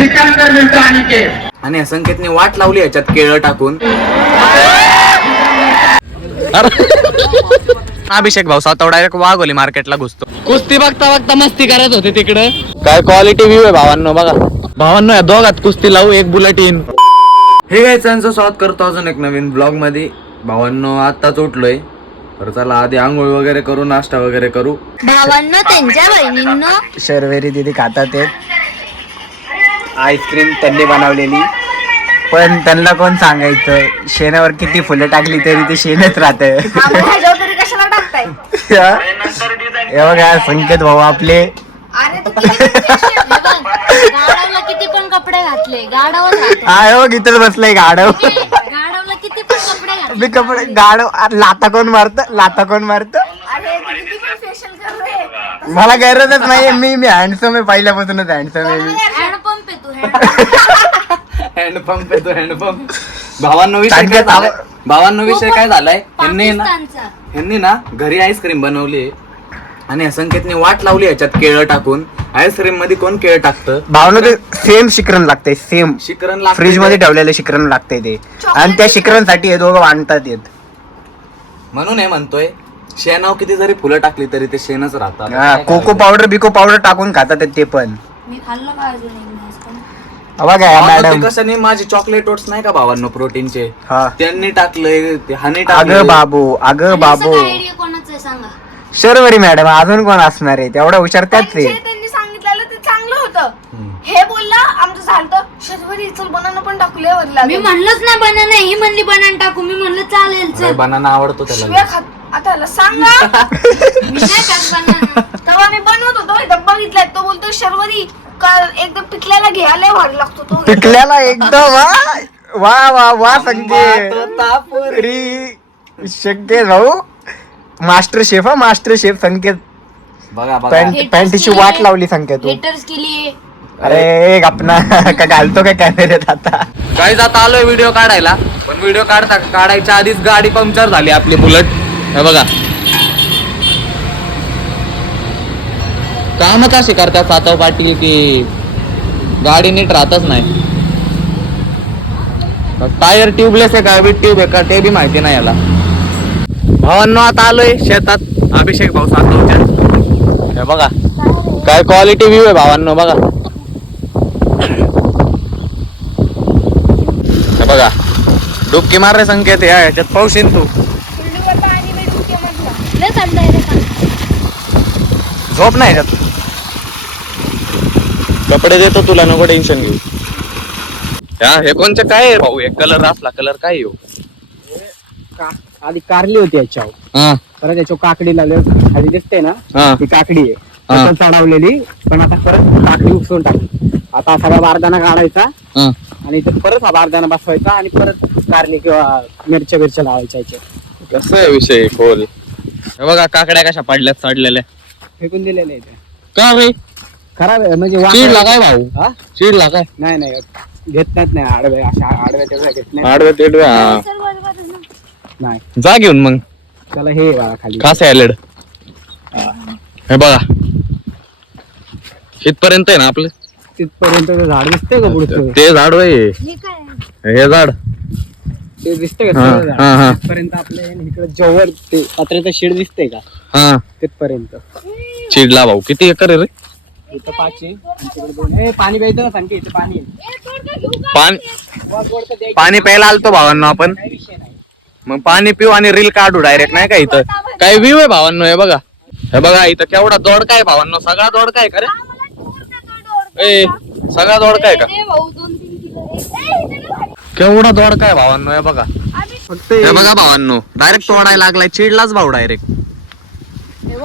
सिकंदर मिळतो आणि आणि संकेतने वाट लावली याच्यात केळं टाकून. अभिषेक भाऊ स्वतः डायरेक्ट वाघोली मार्केटला घुसतो. कुस्ती बघता बघता मस्ती करत होते तिकडे. काय क्वालिटी व्ह्यू आहे भावांनो, बघा भावांनो या दोघात कुस्ती लावू, एक बुलेटिन. हे काय त्यांचं स्वागत करतो अजून एक नवीन ब्लॉग मध्ये. भावांनो आत्ताच उठलोय, तर चला आधी आंघोळ वगैरे करू, नाश्ता वगैरे करू. भावांनो त्यांच्या बहिणींनो शर्वेरी दिदी खातात आईस्क्रीम त्यांनी बनवलेली, पण त्यांना कोण सांगायचं शेणावर किती फुलं टाकली तरी ते शेणच राहत. कशाला टाकताय? हे बघा संकेत भाऊ आपले. गाडवला किती पण कपडे घातले गाडवच राहतो. हा बघ इथंच बसलंय गाडव. गाडवला किती पण कपडे घातले मी कपडे गाडव लाता कोण मारत, लाता कोण मारत. मला गरजच नाही, मी हँडसम आहे, पहिल्यापासूनच हँडसम आहे मी. हँडपंप आहे तू. हँडपंप येतो हँडपंप. भावांनो विषय काय झालाय, ह्यांनी ना घरी आईस्क्रीम बनवली आणि या संकेतने वाट लावली याच्यात केळं टाकून. आईस्क्रीम मध्ये कोण केळं टाकतं? भावना ते सेम शिकरण लागतंय, सेम शिकरण फ्रीज मध्ये ठेवलेलं शिकरण लागतंय ते, आणि त्या शिकरणसाठी हे दोघं वाढतात येत. म्हणून हे म्हणतोय शेणाव किती जरी फुलं टाकली तरी ते शेणच राहतात. कोको पावडर बिको पावडर टाकून खातात ते पण. मी खाल्लं का अजून एक बघा मॅडम कसं माझे चॉकलेट ओट्स नाही का भावांनो प्रोटीनचे, हा त्यांनी टाकलंय, ते हनी अगं टाकलं. बाबू अगं बाबू. आयडिया कोणाचं आहे सांगा? शर्वरी मॅडम अजून कोण असणार आहे तेवढा हुशार त्याच आहे. त्यांनी सांगितलेलं ते चांगलं होतं. हे बोलला आमचं झालं शर्वरी चल बनाना पण टाकूया वरला. मी म्हणलंच ना बनाना, ही म्हणली बनाना टाकू, मी म्हणलं चालेल चल. बनाना आवडतो त्याला. शिव्या खात आता याला सांगा. मी नाही खात बनाना. तेव्हा मी बनवत होतो इथं बघितलाय, तो बोलतो शर्वरी एकदम पिकल्याला घ्यायला भारी लागतो तो. पिकल्याला एकदम वा वा वा संकेत संकेत भाऊ मास्टर शेफ. हा मास्टर शेफ संकेत. बघा बघा पॅन्टीची वाट लावली संकेत. हेटर्स केली. अरे गपना का घालतो काय कॅमेऱ्यात आता. काही जाता आलोय व्हिडिओ काढायला, पण व्हिडिओ काढायच्या आधीच गाडी पंक्चर झाली आपली बुलेट. हे बघा कामच अशी करतात सातव पाटील की गाडी नीट राहतच नाही. टायर ट्यूबलेस आहे का विथ ट्यूब आहे का ते बी माहिती नाही याला. भावांनो आता आलोय शेतात अभिषेक भाऊ सातवच्या. हे बघा काय क्वालिटी व्ह्यू आहे भावांनो, बघा हे बघा. डुबकी मार रे संकेत याच्यात पावशीन तू. झोप नाही याच्यात. कपडे देतो तुला, नको टेन्शन घेऊ. हे कोणचं काय आहे भाऊ, एक कलर असला कलर काय येऊ. आधी कारली होती याच्यावर, परत याच्यावर काकडी लावली खाली दिसते ना, ती काकडी आहे चढवलेली, पण आता परत काकडी उपसून टाकली. आता सगळा बारदाना काढायचा आणि परत हा बारदाना बसवायचा आणि परत कारली किंवा मिरच्या लावायच्या याच्यावर. कसं आहे विषय खोल. हे बघा काकड्या कशा पडल्यात सडलेल्या, फेकून दिलेले का रे खराब आहे म्हणजे चिडला काय भाऊ, चिडला काय? नाही घेत नाही आडव्या, अशा आडव्या तेवढ्या घेत नाही. आडव्या तेडव्या नाही जा घेऊन मग. त्याला हे खाली का सॅलड. हे बघा इथपर्यंत आहे ना आपलं, तिथपर्यंत झाड दिसतंय का पुढचं? ते झाड वय हे झाड ते दिसतंय का तिथपर्यंत आपल्या इकडे जवळ ते पत्र्याचं शेड दिसतंय का, हा तिथपर्यंत. चिडला भाऊ. किती एकर आहे रे? इथं 5 आहे, तिकडे 2 आहे. पाणी प्यायचं ना सांगते, इथं पाणी पाणी प्यायला आलतो भावांनो आपण. काही विषय नाही. मग पाणी पिऊ आणि रील काढू डायरेक्ट, नाही का? इथं काय व्ह्यू आहे भावांनो, हे बघा. हे बघा इथं केवढा दोडका आहे भावांनो, सगळा दोडका आहे का रे? ए सगळा दोडका आहे का? केवढा दोडका आहे भावांनो, हे बघा. हे बघा भावांनो डायरेक्ट तोडायला लागलाय, चिडलाच भाऊ डायरेक्ट.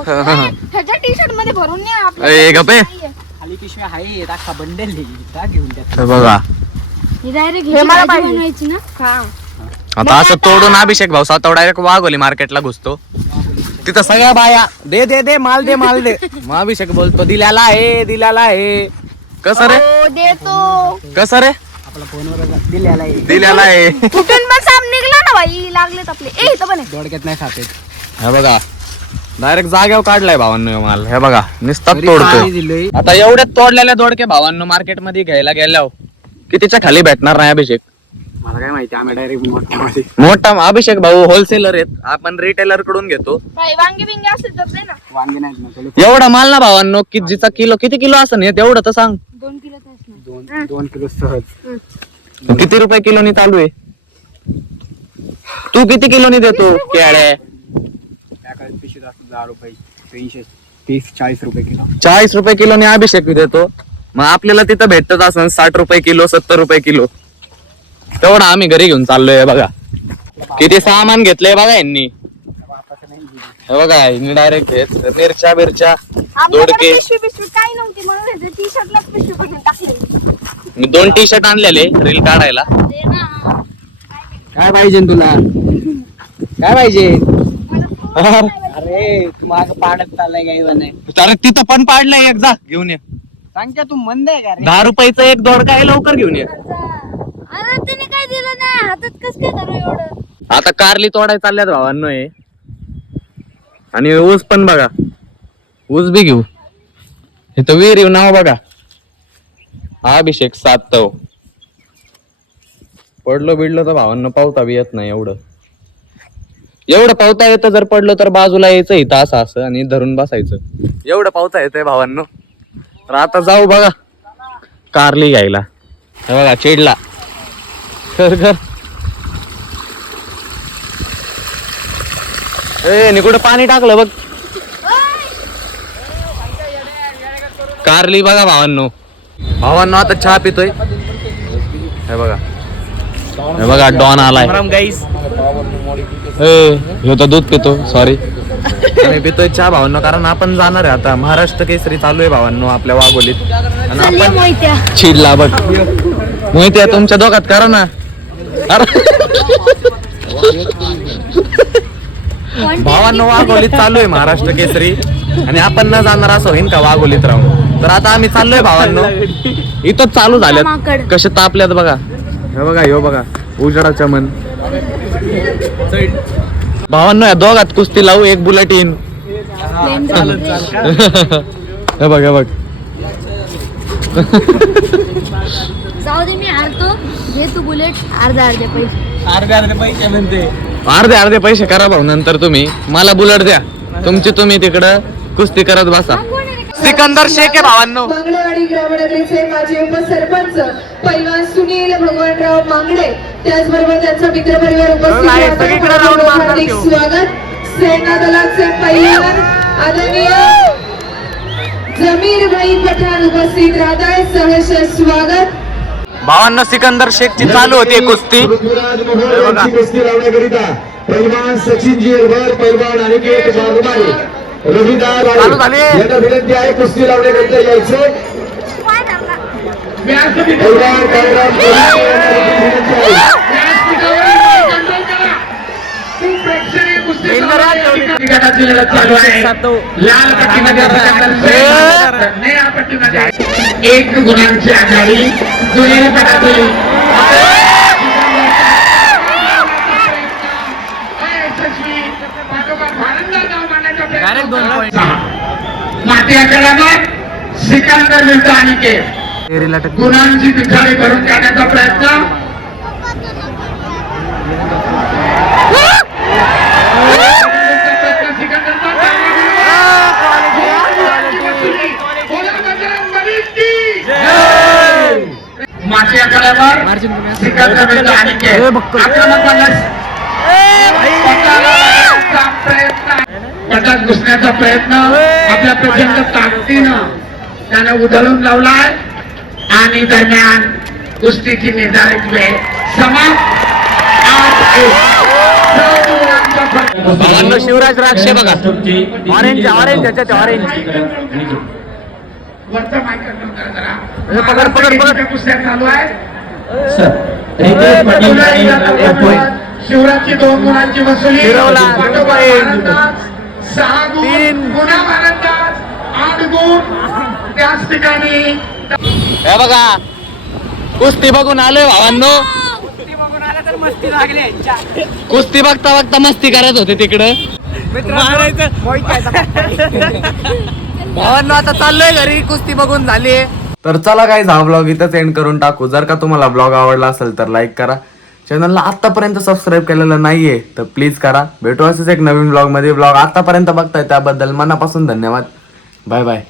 ह्याच्या टी शर्ट मध्ये भरून नाही गपे खाली पिशव्या आहे, अख्खा बंडल घेऊन द्या. हे बघा बनवायची ना. आता असं तोडून अभिषेक भाऊ स्वतः डायरेक्ट वाघोली मार्केटला घुसतो. तिथं सगळ्या बाया दे माल दे मग अभिषेक बोलतो दिल्याला आहे. कसं रे देतो. कसं रे आपला फोनवर दिलेला आहे. कुठून पण साप निघला ना भाई, लागलेत आपले. ए इथं पण आहे. दोडक्यात नाही खाते. हे बघा डायरेक्ट जाग्यावर काढलाय भावांनो माल. हे बघा नुसता तरी तोडतोय. पाणी दिलंय. आता एवढ्यात तोडलेल्या दोडके भावांनो मार्केट मध्ये घ्यायला गेल्यावर कितीच्या खाली भेटणार नाही अभिषेक? मला काय माहिती, आम्ही डायरेक्ट मोठ्यामध्ये. मोठा अभिषेक भाऊ होलसेलर आहेत, आपण रिटेलर कडून घेतो. बाई वांगे बिंगे असेल तर दे ना. वांगे नाहीत ना तुला? एवढा माल ना भावांनो की जिचा किलो किती किलो असं नाही तेवढं तर सांग. 2 किलो असणार. 2 किलो सहज. किती रुपये किलोनी चालू आहे? तू किती किलोनी देतो केळ्या? त्या पिशवीत असतं 10 रुपये, 30-40 रुपये किलो. 40 रुपये किलोने अभिषेक देतो. मग आपल्याला तिथं भेटत असं 60 रुपये किलो, 70 रुपये किलो. तेवढं आम्ही घरी घेऊन चाललोय. बघा किती सामान घेतलंय बघा यांनी. हे बघा यांनी डायरेक्ट मिरच्या बिरच्या आमच्याकडे दोडके. पिशवी काही नव्हती म्हणून टी शर्टला पिशवी भरून टाकली. मी 2 टी शर्ट आणलेले रील काढायला. दे ना. काय पाहिजे तुला? काय पाहिजे? अरे तू माग पाडत चाललाय काय नाही? अरे तिथं पण पाडलंय, एक जा घेऊन ये. सांगते तू मंद आहे का रे? 10 रुपयाचं एक दोडका आहे, लवकर घेऊन ये. अरे तिने काय दिलं नाही हातात, कस काय धरू एवढं? आता कारली तोडाय चालल्यात भावांनो हे. आणि ऊस पण बघा, ऊस बी घेऊ. इथं विहीर येऊ नाव बघा, अभिषेक 7 पडलो बिडलो तर भावांना पावता बी येत नाही. एवढं पावता येतं, जर पडलो तर बाजूला यायचं इथं असं असं आणि धरून बसायचं. एवढं पावता येतंय भावांनो. तर आता जाऊ बघा कारली घ्यायला. हे बघा चिडला कर कर. ए कुठं पाणी टाकलं बघ. कारली बघा भावांनो. भावांनो आता चहा पितोय. हे बघा डॉन आलाय. ह्यो तर दूध पितो, सॉरी. आम्ही पितोय चहा भावांनो, कारण आपण जाणार आहे आता. महाराष्ट्र केसरी चालू आहे भावांनो आपल्या वाघोलीत. आणि आपण चिडला बघ. मोहित्या तुमच्या दोघात करा ना. भावांनो वाघोलीत चालू आहे महाराष्ट्र केसरी आणि आपण न जाणार असं होईन का वाघोलीत राहून? तर आता आम्ही चाललोय भावांनो. इथंच चालू झाल्यात, कसे तापल्यात बघा. हे बघा ह्यो बघा उजडाच्या मन. भावांनो या दोघात कुस्ती लावू, एक बुलेटिन. हे बघ हे बघ. जाऊ दे मी हारतो, घे तू बुलेट. अर्धे पैसे. अर्धे पैसे करा भाऊ. नंतर तुम्ही मला बुलेट द्या, तुमची तुम्ही तिकडं कुस्ती करत बसा. सिकंदर शेख आहे भावांनो. मांगडेवाडी ग्रामपंचायतीचे माजी उपसरपंच पैलवान सुनील भगवानराव मांगडे, त्याचबरोबर त्यांचा मित्रपरिवार उपस्थित आहे. हार्दिक स्वागत. सेना दलाचे पैलवान आदरणीय जमीर भाई पठाण उपस्थित राहत आहे. सहर्ष स्वागत. भावांनो सिकंदर शेखची चालू होती कुस्ती. कुस्ती लावण्याकरिता पैलवान सचिनजी अरवर, पैलवान अनिकेत वाघमारे, रविदास चालू झाली. यांना विनंती आहे कुस्ती लावण्याकरिता यायचं. पैलवान कायराम एक गुणांची आघाडी दुहेरी पटातील माती आकड्यावर सिकंदर विरुद्ध अनिकेत गुणांची पिछाडी करून काढण्याचा प्रयत्न. माती आकड्यावर सिकंदर विरुद्ध अनिकेत आक्रमक पटात घुसण्याचा प्रयत्न आपल्या प्रचंड ताकदीनं त्यानं उधळून लावलाय आणि दरम्यान कुस्तीची निर्धारित वेळ समाप्त. भावांनो शिवराज राक्षे बघा. ऑरेंज ऑरेंज त्याच्यात ऑरेंज. वरचा माईक जरा पकड पकड पकड. कुस्त्या चालू आहे. शिवराजची 2 गुणांची वसुली. 6 गुण गुन्हा भारतात 8 गुण त्याच ठिकाणी. हे बघा कुस्ती बघून आलोय भावांनो. कुस्ती बघता बघता मस्ती करत होते तिकडं. भावांनो आता चाललोय घरी, कुस्ती बघून झाली. तर चला काय हा ब्लॉग इथंच एंड करून टाकू. जर का तुम्हाला ब्लॉग आवडला असेल तर लाईक करा. चॅनलला आतापर्यंत सबस्क्राईब केलेलं नाहीये तर प्लीज करा. भेटू असंच एक नवीन ब्लॉग मध्ये. ब्लॉग आतापर्यंत बघताय त्याबद्दल मनापासून धन्यवाद. Bye bye.